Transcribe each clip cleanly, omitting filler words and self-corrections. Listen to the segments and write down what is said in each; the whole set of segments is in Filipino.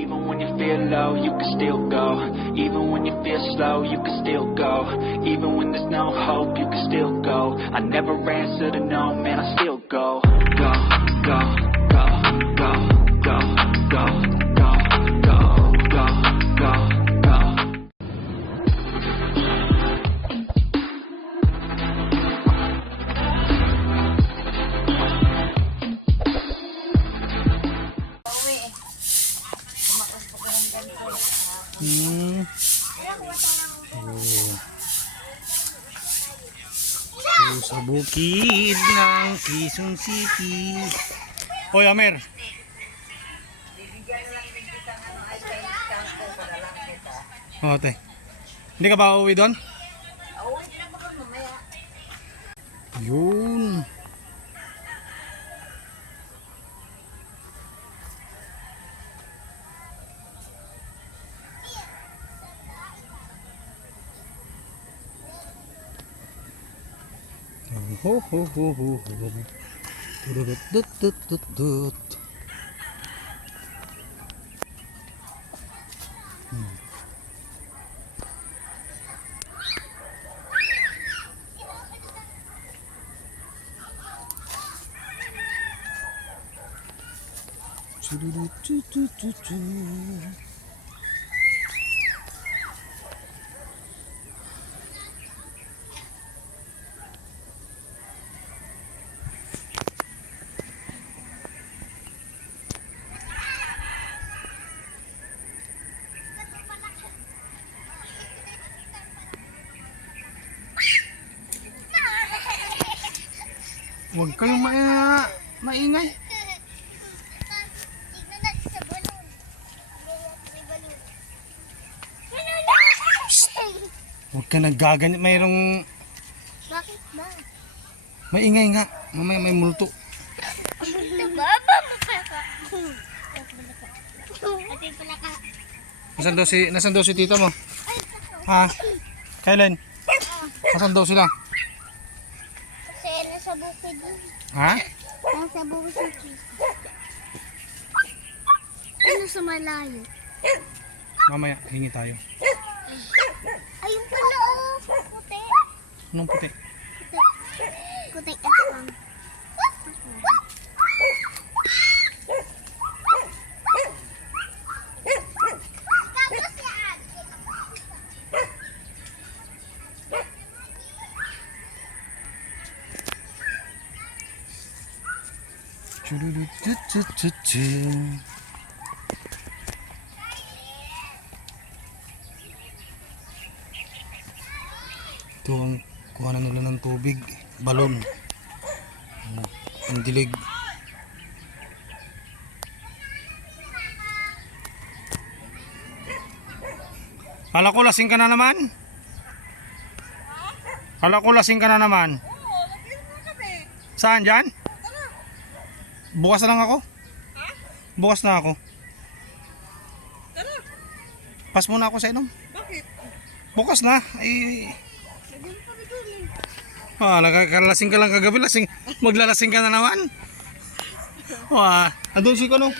Even when you feel low, you can still go. Even when you feel slow, you can still go. Even when there's no hope, you can still go. I never answer to no, man, I still go. Go, go, go, go, go, go, go, go, go, go, go. Sa bukid ng Quezon City. Hoy, Amer. Oh, te. Hindi ka ba uuwi doon? Yun. Ho ho ho ho ho. Turut tut tut tut tut. Turut tut tut tut tut. Huwag kayong maingay. Huwag ka naggaganyan. Mayroong... Bakit ba? Maingay nga. Mamaya may multo. Baba mo pa ka. Ate pala ka. Nasaan daw si tita mo? Ha? Kailan? Nasaan daw sila? Kasi nasa bukid yun. Ha? Nasa bukid yun. Ano sa malayo? Mamaya, hingi tayo. Ayun pala oh. Puti. Anong puti? Puti aswang. Ito ang kuhanan nila ng tubig, balon. Ang dilig. Kala ko lasing ka na naman. Kala ko lasing ka na naman. Saan dyan? Bukas na lang ako. Bukas na ako. Pas muna ako sa inom. Bakit? Bukas na. Nagkakalasing ka lang kagabi. Maglalasing ka na naman. Andun si Kono.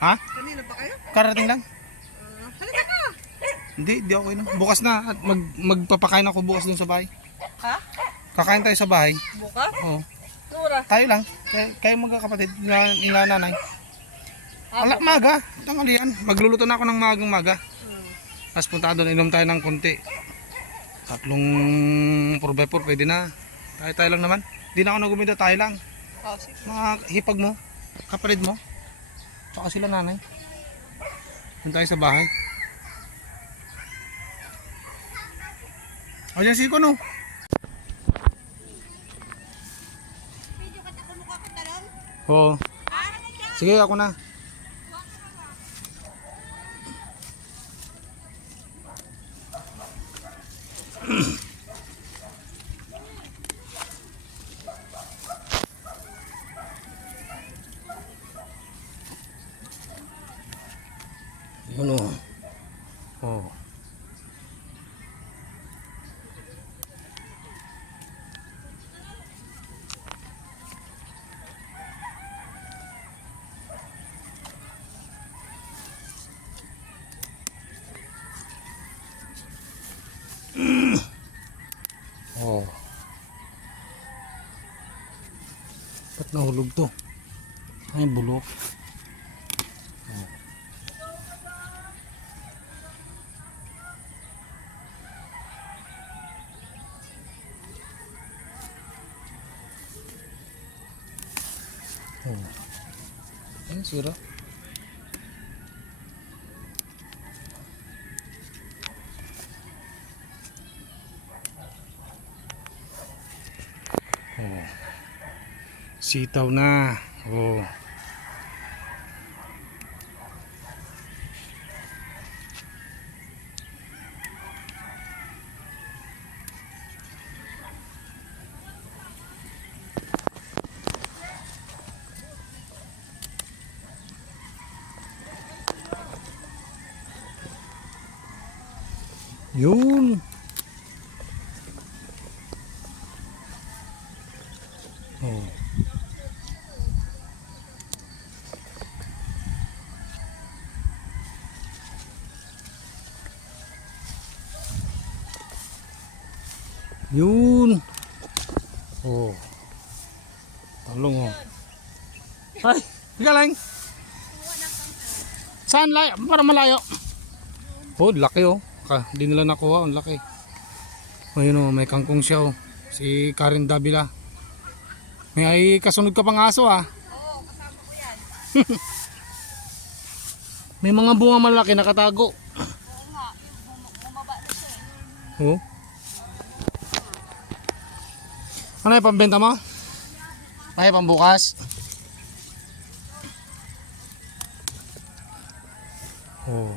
Ha? Kanina ba kayo? Karating lang. Halika ka! Hindi ako inom. Bukas na at magpapakain ako bukas dun sa bahay. Ha? Kakain tayo sa bahay. Bukas? Oo. Nura? Tayo lang. Kayo magkakapatid. Nila nanay. Wala, maga. Tanghalian. Magluluto na ako ng maga. Tapos punta doon, inom tayo ng konti. 3 4x4 pwede na. Tayo lang naman. Hindi na ako nagumida, tayo lang. Oh, sige. Mga hipag mo, kapatid mo, tsaka sila nanay. Punta tayo sa bahay. O dyan si Kono. Video ka ta kumukha ka talon? Oo. Sige, ako na. Ano? Oh. Nahulog to. Ay, bulok. Ayun, sira. Oh. Sitaw na. Oh. Yun. Oh. Yun. Oh. Talong oh. Ay, galing. Saan layo? Para malayo. Oh, laki oh. Hindi nila nakuha, ang laki. Ayun oh, may kangkong siya oh. Si Karen Davila. May kasunod ka pang aso ah. Oo, kasama ko yan. May mga bunga malaki nakatago. Oo nga, yung bumaba na siya eh. Oh. Ano yung pambenta mo? Ay, pambukas. Oh.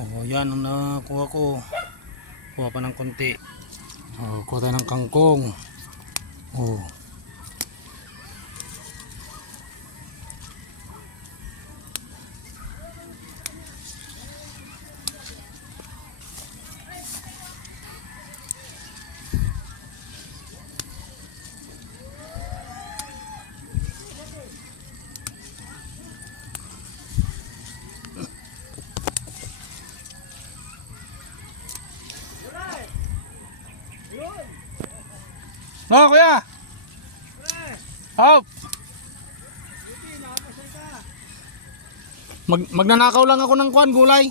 Oh, yan ang nakuha ko. Kuha pa ng konti. Oh, kuha tayo ng kangkong. Oh. No, kuya. Hop. Magnanakaw lang ako ng kuan gulay.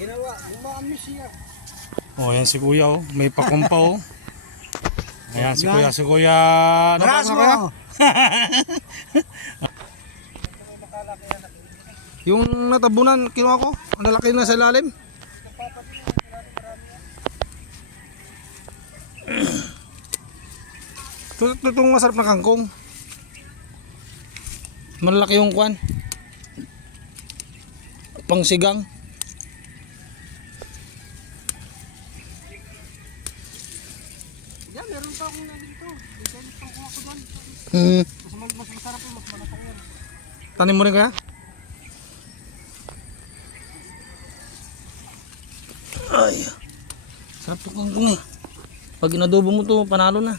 Ginawa, lumaan siya. Oh, yan si kuya oh. May pakumpa oh. Ayan si kuya, ano ba Rasmo! kuya? Yung natabunan, kinuha ko. Ang lalaki na sa ilalim. Itong masarap na kangkong. Malaki yung kwan. Pangsigang. Yan, meron pa akong nandito. Design pa ako doon. Mas masarap yung mas malapang yan. Tanim mo rin kaya? Ay. Sarap to kangkong eh. Pag inadobo mo to, panalo na.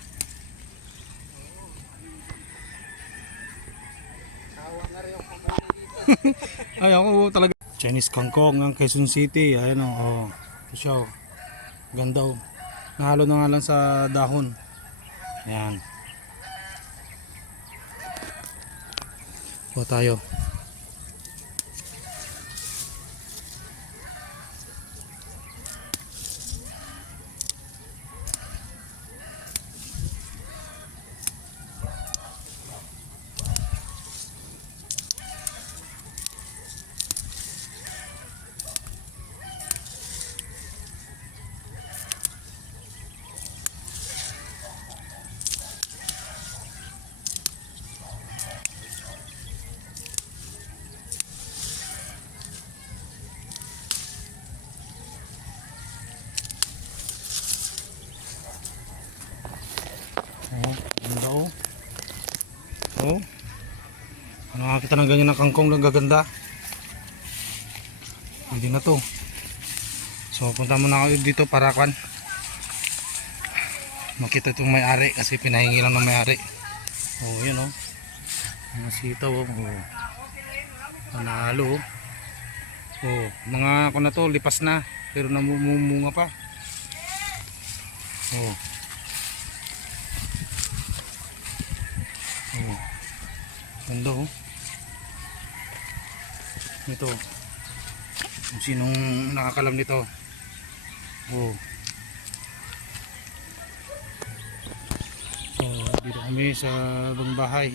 Ay ako talaga. Chinese kangkong ng Quezon City. Ayan o. Oh. Ito siya o. Ganda o. Nahalo na nga lang sa dahon. Ayan. Kuha tayo. Oh, ganda oh. Oh. Ano nakakita ng ganyan ng kangkong na gaganda. Hindi na to. So punta muna ako dito para makita itong may-ari kasi pinahingi lang ng may-ari. Oh, yun oh. Mga sitaw oh. Oh. Panalo oh. Oh, mga ako na to lipas na pero namumunga pa. Oh. Oh. Ganda oh. Ito. Kung sinong nakakalam nito. Oh. So, dito kami sa ibang bahay.